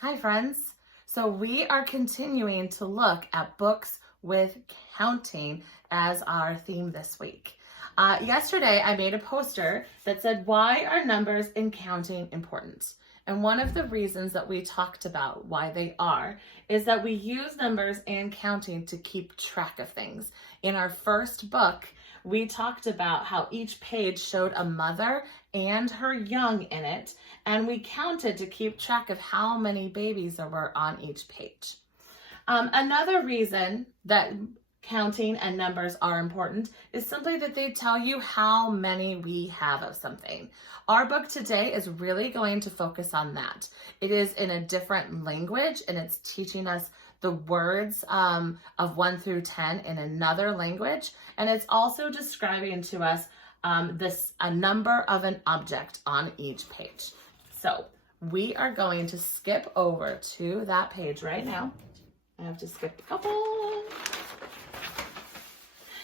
Hi, friends. So we are continuing to look at books with counting as our theme this week. Yesterday, I made a poster that said, why are numbers in counting important? And one of the reasons that we talked about why they are is that we use numbers and counting to keep track of things. In our first book, we talked about how each page showed a mother and her young in it, and we counted to keep track of how many babies there were on each page. Another reason that counting and numbers are important is simply that they tell you how many we have of something. Our book today is really going to focus on that. It is in a different language, and it's teaching us the words of 1 through 10 in another language, and it's also describing to us a number of an object on each page. So we are going to skip over to that page right now. I have to skip a couple.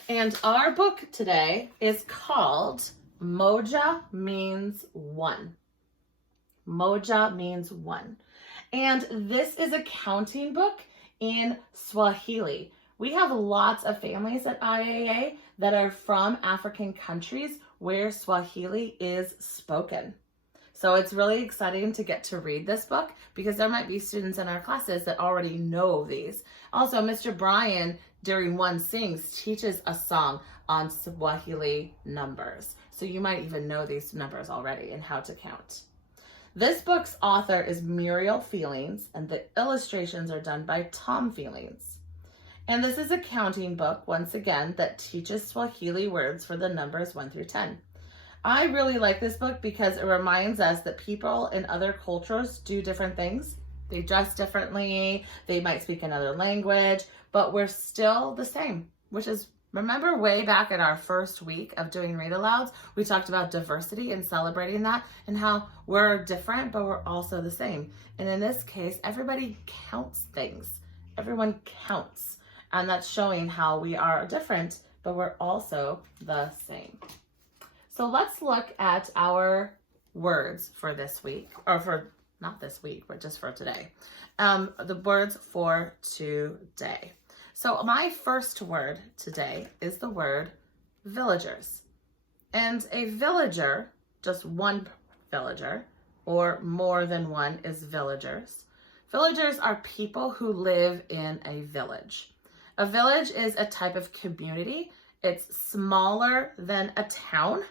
And our book today is called Moja Means One. Moja Means One. And this is a counting book in Swahili. We have lots of families at IAA that are from African countries where Swahili is spoken. So it's really exciting to get to read this book because there might be students in our classes that already know these. Also, Mr. Brian, during One Sings, teaches a song on Swahili numbers. So you might even know these numbers already and how to count. This book's author is Muriel Feelings, and the illustrations are done by Tom Feelings. And this is a counting book, once again, that teaches Swahili words for the numbers 1 through 10. I really like this book because it reminds us that people in other cultures do different things. They dress differently, they might speak another language, but we're still the same, which is, remember way back in our first week of doing read alouds, we talked about diversity and celebrating that and how we're different, but we're also the same. And in this case, everybody counts things. Everyone counts. And that's showing how we are different, but we're also the same. So let's look at our words for this week, or for not this week, but just for today. The words for today. So my first word today is the word villagers. And a villager, just one villager, or more than one, is villagers. Villagers are people who live in a village. A village is a type of community. It's smaller than a town,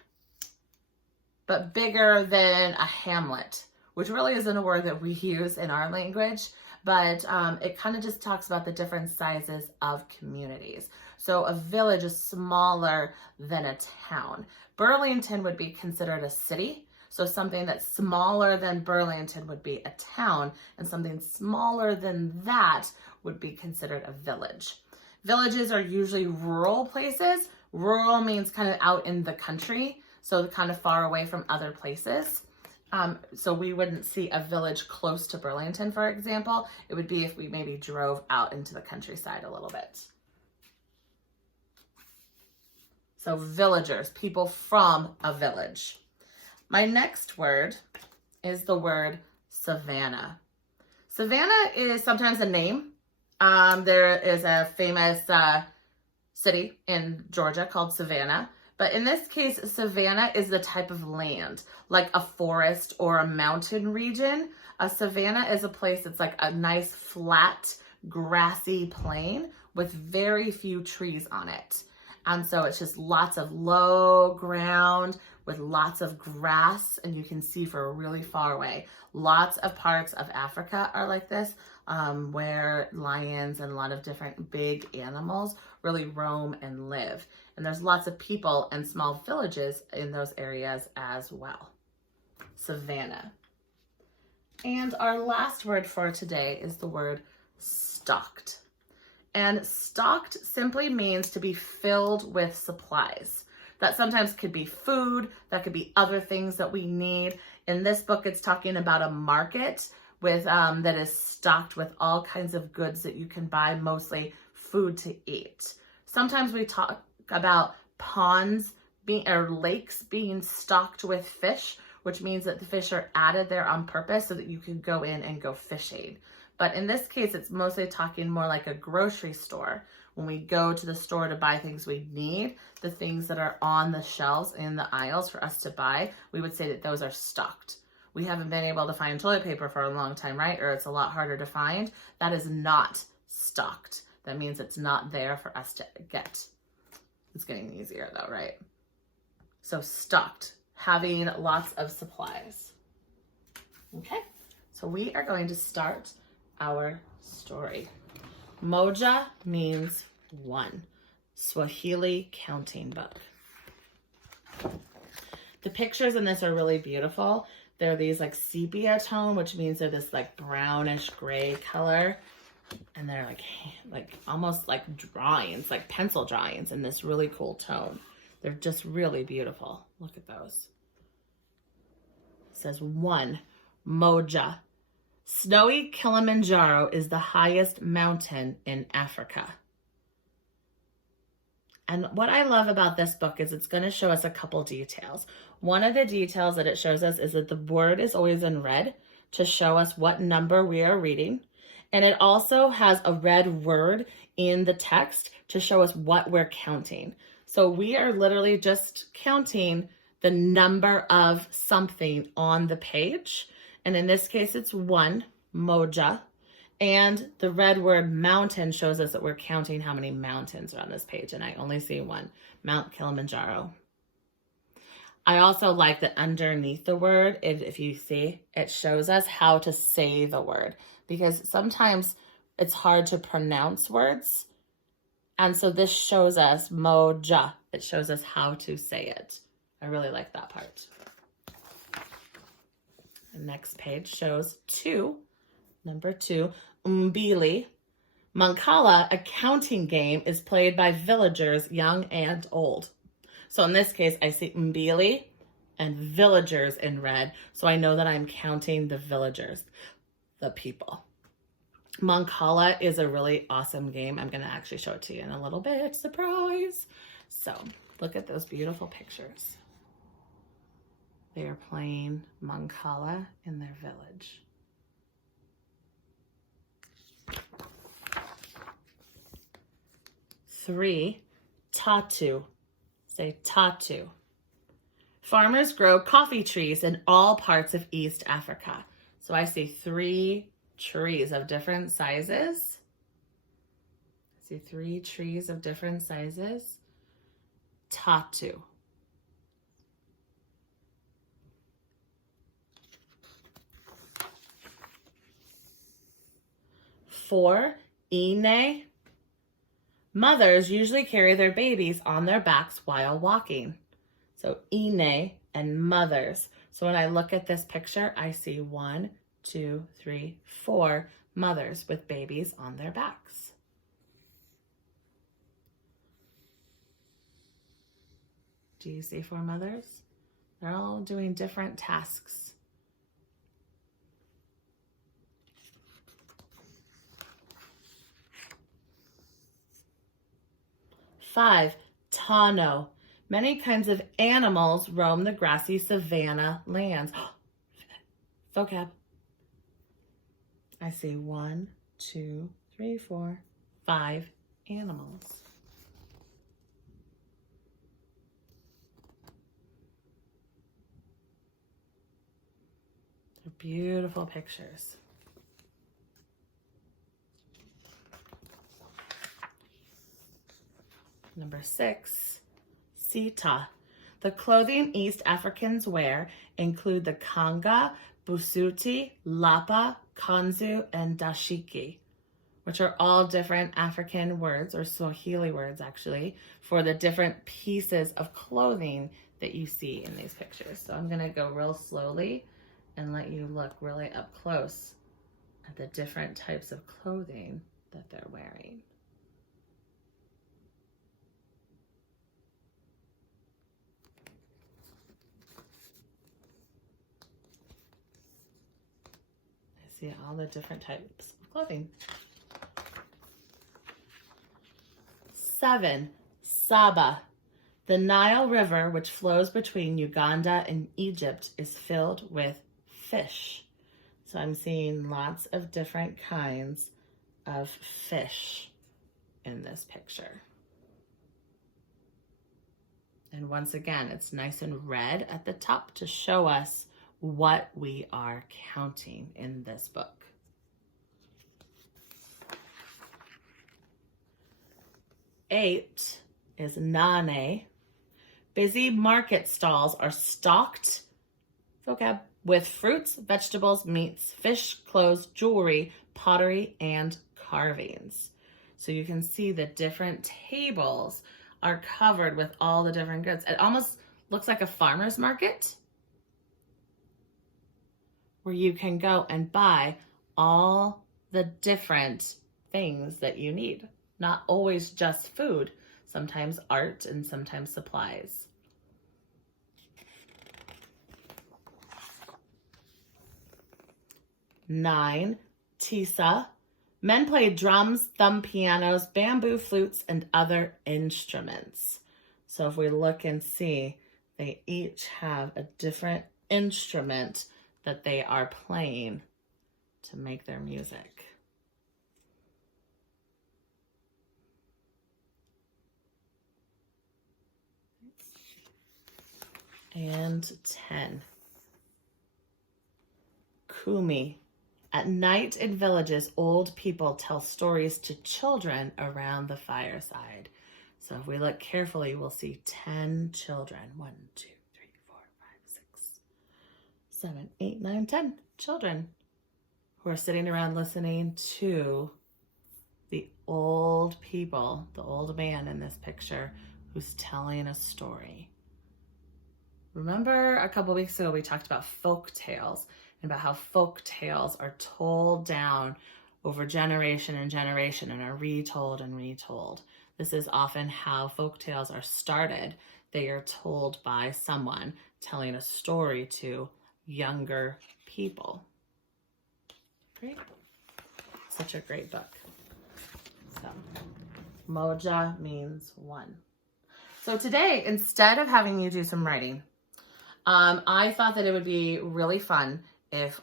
but bigger than a hamlet, which really isn't a word that we use in our language, but it kind of just talks about the different sizes of communities. So a village is smaller than a town. Burlington would be considered a city. So something that's smaller than Burlington would be a town, and something smaller than that would be considered a village. Villages are usually rural places. Rural means kind of out in the country, so kind of far away from other places. So we wouldn't see a village close to Burlington, for example. It would be if we maybe drove out into the countryside a little bit. So villagers, people from a village. My next word is the word Savannah. Savannah is sometimes a name. There is a famous city in Georgia called Savannah. But in this case, savanna is the type of land, like a forest or a mountain region. A savanna is a place that's like a nice, flat, grassy plain with very few trees on it. And so it's just lots of low ground with lots of grass, and you can see for really far away. Lots of parts of Africa are like this, where lions and a lot of different big animals really roam and live. And there's lots of people and small villages in those areas as well. Savannah. And our last word for today is the word stocked. And stocked simply means to be filled with supplies. That sometimes could be food, that could be other things that we need. In this book, it's talking about a market with that is stocked with all kinds of goods that you can buy, mostly food to eat. Sometimes we talk about ponds or lakes being stocked with fish, which means that the fish are added there on purpose so that you can go in and go fishing. But in this case, it's mostly talking more like a grocery store. When we go to the store to buy things we need, the things that are on the shelves in the aisles for us to buy, we would say that those are stocked. We haven't been able to find toilet paper for a long time, right? Or it's a lot harder to find. That is not stocked. That means it's not there for us to get. It's getting easier though, right? So stocked, having lots of supplies. Okay, so we are going to start our story. Moja Means One, Swahili counting book. The pictures in this are really beautiful. They're these like sepia tone, which means they're this like brownish gray color. And they're like almost like drawings, like pencil drawings in this really cool tone. They're just really beautiful. Look at those. It says 1, Moja. Snowy Kilimanjaro is the highest mountain in Africa. And what I love about this book is it's going to show us a couple details. One of the details that it shows us is that the word is always in red to show us what number we are reading. And it also has a red word in the text to show us what we're counting. So we are literally just counting the number of something on the page. And in this case, it's 1, Moja. And the red word mountain shows us that we're counting how many mountains are on this page. And I only see 1, Mount Kilimanjaro. I also like that underneath the word, if you see, it shows us how to say the word. Because sometimes it's hard to pronounce words. And so this shows us Moja. It shows us how to say it. I really like that part. The next page shows 2, number 2, Umbili. Mancala, a counting game, is played by villagers, young and old. So in this case, I see Umbili and villagers in red. So I know that I'm counting the villagers, the people. Mancala is a really awesome game. I'm going to actually show it to you in a little bit. Surprise! So look at those beautiful pictures. They are playing Mancala in their village. Three, Tatu. Say Tatu. Farmers grow coffee trees in all parts of East Africa. So I see 3 trees of different sizes. I see 3 trees of different sizes. Tatu. 4, Ine. Mothers usually carry their babies on their backs while walking. So Ine and mothers. So when I look at this picture, I see 1, 2, 3, 4 mothers with babies on their backs. Do you see 4 mothers? They're all doing different tasks. 5, Tano. Many kinds of animals roam the grassy savanna lands. Vocab. I see 1, 2, 3, 4, 5 animals. They're beautiful pictures. Number 6, Sita. The clothing East Africans wear include the kanga, busuti, lapa, kanzu, and dashiki, which are all different African words, or Swahili words actually, for the different pieces of clothing that you see in these pictures. So I'm going to go real slowly and let you look really up close at the different types of clothing that they're wearing. See all the different types of clothing. 7, Saba. The Nile River, which flows between Uganda and Egypt, is filled with fish. So I'm seeing lots of different kinds of fish in this picture. And once again, it's nice and red at the top to show us what we are counting in this book. Eight is Nane. Busy market stalls are stocked, vocab, with fruits, vegetables, meats, fish, clothes, jewelry, pottery, and carvings. So you can see the different tables are covered with all the different goods. It almost looks like a farmer's market where you can go and buy all the different things that you need. Not always just food, sometimes art and sometimes supplies. Nine, Tisa. Men play drums, thumb pianos, bamboo flutes, and other instruments. So if we look and see, they each have a different instrument that they are playing to make their music. And 10. Kumi. At night in villages, old people tell stories to children around the fireside. So if we look carefully, we'll see 10 children. 1, 2, 3, 4, 5, 6, 7, 8, 9, 10 children who are sitting around listening to the old people, the old man in this picture who's telling a story. Remember a couple weeks ago we talked about folk tales and about how folk tales are told down over generation and generation and are retold and retold. This is often how folk tales are started. They are told by someone telling a story to younger people. Great. Such a great book. So, Moja Means One. So today, instead of having you do some writing, I thought that it would be really fun if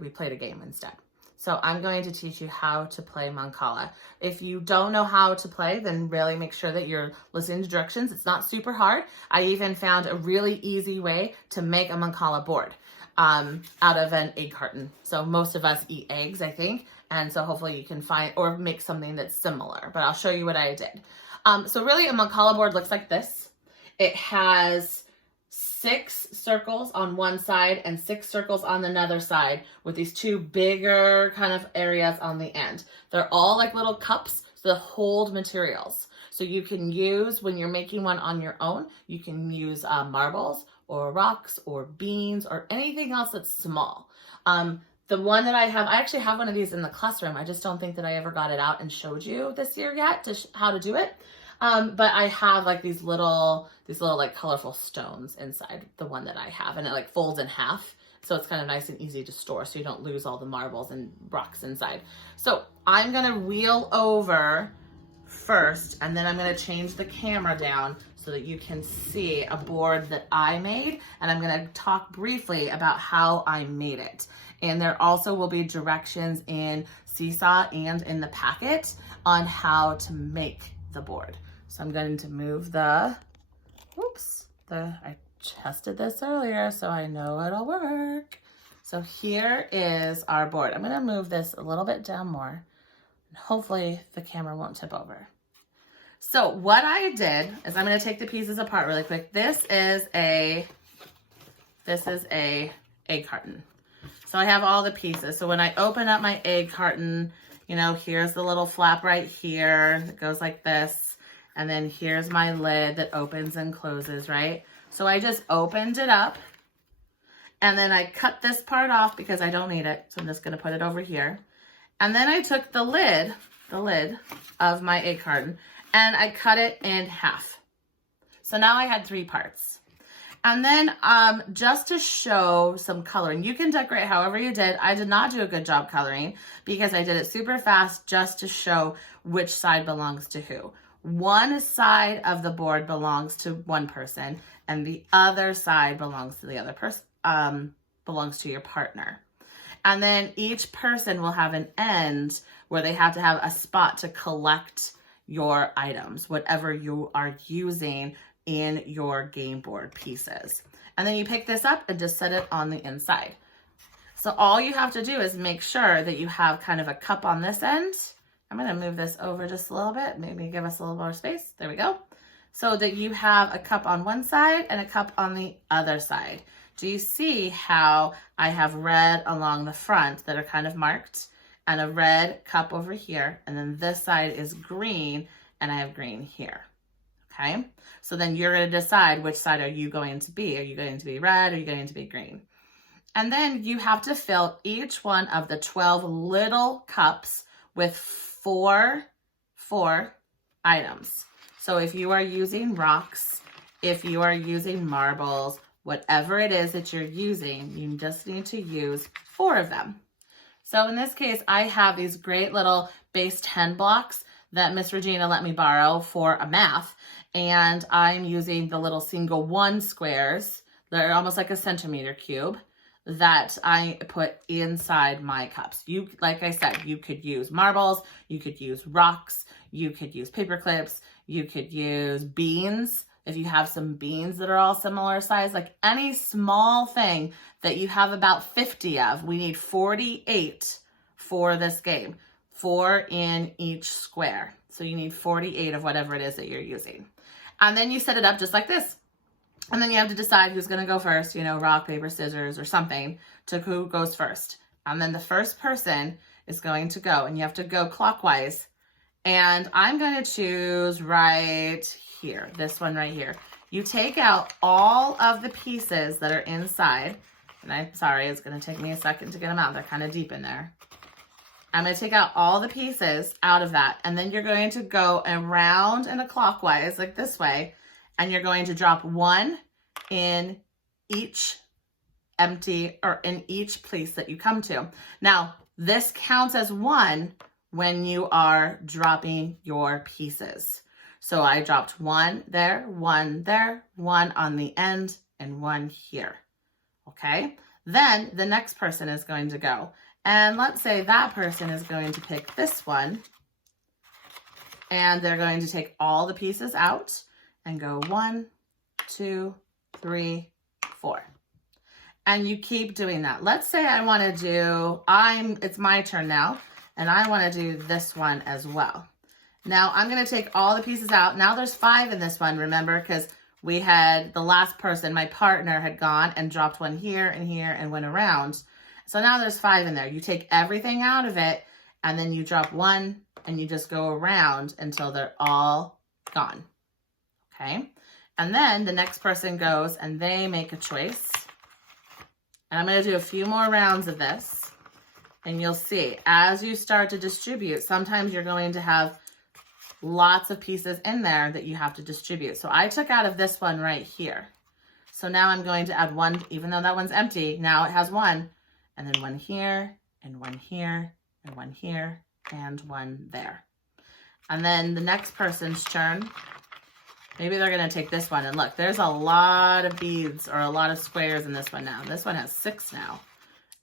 we played a game instead. So I'm going to teach you how to play Mancala. If you don't know how to play, then really make sure that you're listening to directions. It's not super hard. I even found a really easy way to make a Mancala board out of an egg carton. So most of us eat eggs, I think. And so hopefully you can find or make something that's similar, but I'll show you what I did. So really a Mancala board looks like this. It has 6 circles on one side and 6 circles on another side with these 2 bigger kind of areas on the end. They're all like little cups that hold materials. So you can use, when you're making one on your own, you can use marbles or rocks or beans or anything else that's small. The one that I actually have one of these in the classroom. I just don't think that I ever got it out and showed you this year yet how to do it. But I have like these little like colorful stones inside the one that I have, and it like folds in half. So it's kind of nice and easy to store so you don't lose all the marbles and rocks inside. So I'm gonna wheel over first, and then I'm gonna change the camera down so that you can see a board that I made, and I'm gonna talk briefly about how I made it. And there also will be directions in Seesaw and in the packet on how to make the board. So I'm going to move I tested this earlier, so I know it'll work. So here is our board. I'm gonna move this a little bit down more, and hopefully the camera won't tip over. So what I did is I'm gonna take the pieces apart really quick. This is a egg carton. So I have all the pieces. So when I open up my egg carton, you know, here's the little flap right here. It goes like this. And then here's my lid that opens and closes, right? So I just opened it up, and then I cut this part off because I don't need it. So I'm just gonna put it over here. And then I took the lid of my egg carton, and I cut it in half. So now I had 3 parts. And then just to show some coloring, you can decorate however you did. I did not do a good job coloring because I did it super fast just to show which side belongs to who. one side of the board belongs to one person and the other side belongs to the other person, belongs to your partner. And then each person will have an end where they have to have a spot to collect your items, whatever you are using in your game board pieces. And then you pick this up and just set it on the inside. So all you have to do is make sure that you have kind of a cup on this end. I'm going to move this over just a little bit, maybe give us a little more space. There we go. So that you have a cup on one side and a cup on the other side. Do you see how I have red along the front that are kind of marked and a red cup over here? And then this side is green and I have green here. Okay. So then you're going to decide which side are you going to be. Are you going to be red or are you going to be green? And then you have to fill each one of the 12 little cups with four items. So if you are using rocks, if you are using marbles, whatever it is that you're using, you just need to use 4 of them. So in this case, I have these great little base 10 blocks that Miss Regina let me borrow for a math. And I'm using the little single 1 squares. They're almost like a centimeter cube that I put inside my cups. You, like I said, you could use marbles, you could use rocks, you could use paper clips, you could use beans. If you have some beans that are all similar size, like any small thing that you have about 50 of, we need 48 for this game, 4 in each square. So you need 48 of whatever it is that you're using. And then you set it up just like this. And then you have to decide who's going to go first, you know, rock, paper, scissors, or something, to who goes first. And then the first person is going to go, and you have to go clockwise. And I'm going to choose right here, this one right here. You take out all of the pieces that are inside. And I'm sorry, it's going to take me a second to get them out. They're kind of deep in there. I'm going to take out all the pieces out of that. And then you're going to go around in a clockwise, like this way. And you're going to drop 1 in each empty, or in each place that you come to. Now, this counts as 1 when you are dropping your pieces. So I dropped 1 there, 1 there, 1 on the end, and 1 here. Okay? Then the next person is going to go. And let's say that person is going to pick this one. And they're going to take all the pieces out and go 1, 2, 3, 4. And you keep doing that. Let's say I want to do, it's my turn now, and I want to do this one as well. Now I'm going to take all the pieces out. Now there's 5 in this one, remember, because we had the last person, my partner, had gone and dropped 1 here and here and went around. So now there's 5 in there. You take everything out of it, and then you drop 1, and you just go around until they're all gone. Okay, and then the next person goes and they make a choice. And I'm going to do a few more rounds of this. And you'll see, as you start to distribute, sometimes you're going to have lots of pieces in there that you have to distribute. So I took out of this one right here. So now I'm going to add 1, even though that one's empty, now it has 1. And then 1 here, and 1 here, and 1 here, and 1 there. And then the next person's turn. Maybe they're going to take this one. And look, there's a lot of beads or a lot of squares in this one now. This one has 6 now.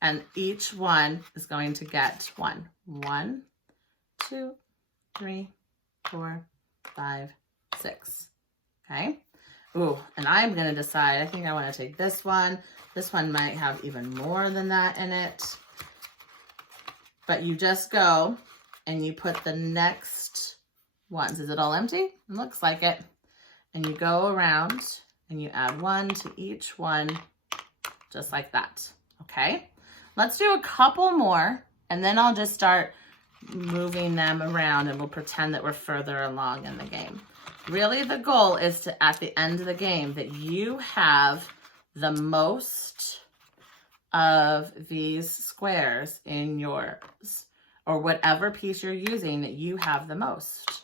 And each one is going to get 1. 1, 2, 3, 4, 5, 6. Okay. Ooh, and I'm going to decide, I think I want to take this one. This one might have even more than that in it. But you just go and you put the next ones. Is it all empty? It looks like it. And you go around and you add 1 to each one, just like that. Okay, let's do a couple more, and then I'll just start moving them around and we'll pretend that we're further along in the game. Really, the goal is to, at the end of the game, that you have the most of these squares in yours, or whatever piece you're using, that you have the most.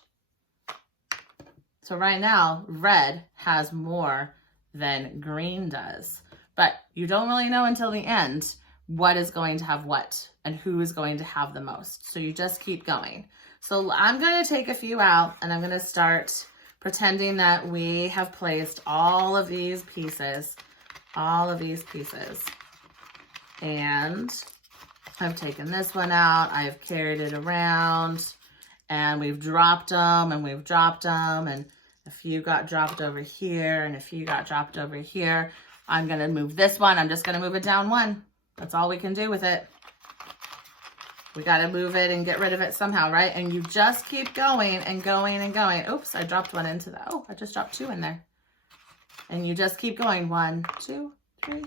So right now, red has more than green does, but you don't really know until the end what is going to have what and who is going to have the most. So you just keep going. So I'm going to take a few out, and I'm going to start pretending that we have placed all of these pieces. And I've taken this one out, I've carried it around, and we've dropped them, and we've dropped them, and a few got dropped over here, and a few got dropped over here. I'm gonna move this one, I'm just gonna move it down one. That's all we can do with it. We gotta move it and get rid of it somehow, right? And you just keep going and going and going. Oops, I dropped one into that. Oh, I just dropped two in there. And you just keep going, 1, 2, 3,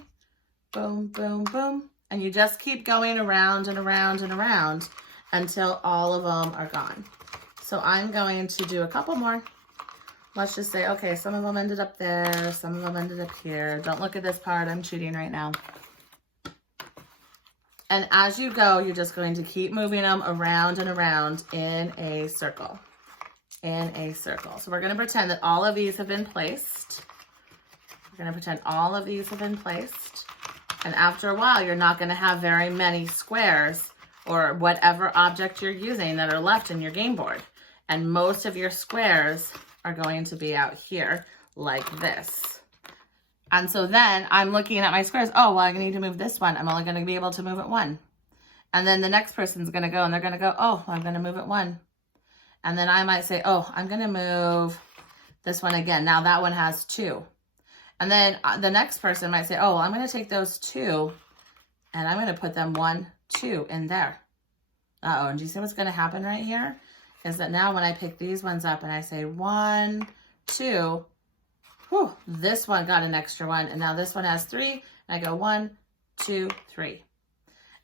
boom, boom, boom. And you just keep going around and around and around until all of them are gone. So I'm going to do a couple more. Let's just say, okay, some of them ended up there, some of them ended up here. Don't look at this part, I'm cheating right now. And as you go, you're just going to keep moving them around and around in a circle. In a circle. So we're going to pretend that all of these have been placed. We're going to pretend all of these have been placed. And after a while, you're not going to have very many squares or whatever object you're using that are left in your game board. And most of your squares are going to be out here like this. And so then I'm looking at my squares. Oh, well, I need to move this one. I'm only going to be able to move it one. And then the next person's going to go and they're going to go, oh, I'm going to move it one. And then I might say, oh, I'm going to move this one again. Now that one has two. And then the next person might say, oh, I'm going to take those two and I'm going to put them 1, 2 in there. Uh-oh, and do you see what's going to happen right here? Is that now when I pick these ones up and I say 1, 2, whew, this one got an extra one. And now this one has 3. And I go 1, 2, 3.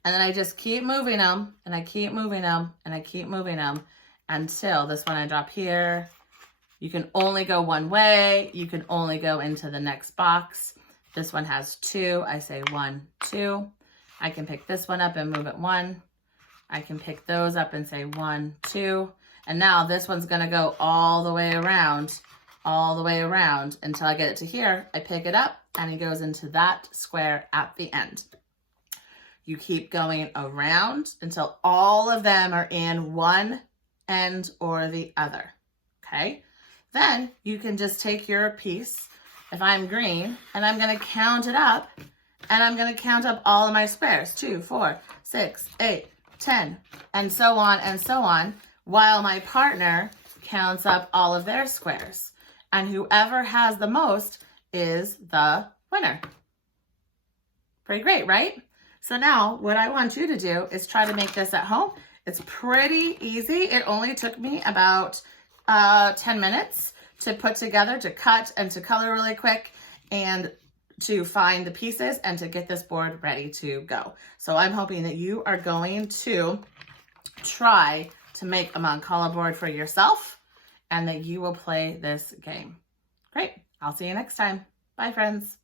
And then I just keep moving them and I keep moving them and I keep moving them until this one I drop here. You can only go one way. You can only go into the next box. This one has 2. I say 1, 2. I can pick this one up and move it 1. I can pick those up and say 1, 2. And now this one's going to go all the way around until I get it to here. I pick it up and it goes into that square at the end. You keep going around until all of them are in one end or the other. Okay? Then you can just take your piece, if I'm green, and I'm going to count it up, and I'm going to count up all of my squares, 2, 4, 6, 8, 10, and so on, while my partner counts up all of their squares. And whoever has the most is the winner. Pretty great, right? So now what I want you to do is try to make this at home. It's pretty easy. It only took me about 10 minutes to put together, to cut and to color really quick, and to find the pieces and to get this board ready to go. So I'm hoping that you are going to try to make a Mancala board for yourself and that you will play this game. Great. I'll see you next time. Bye, friends.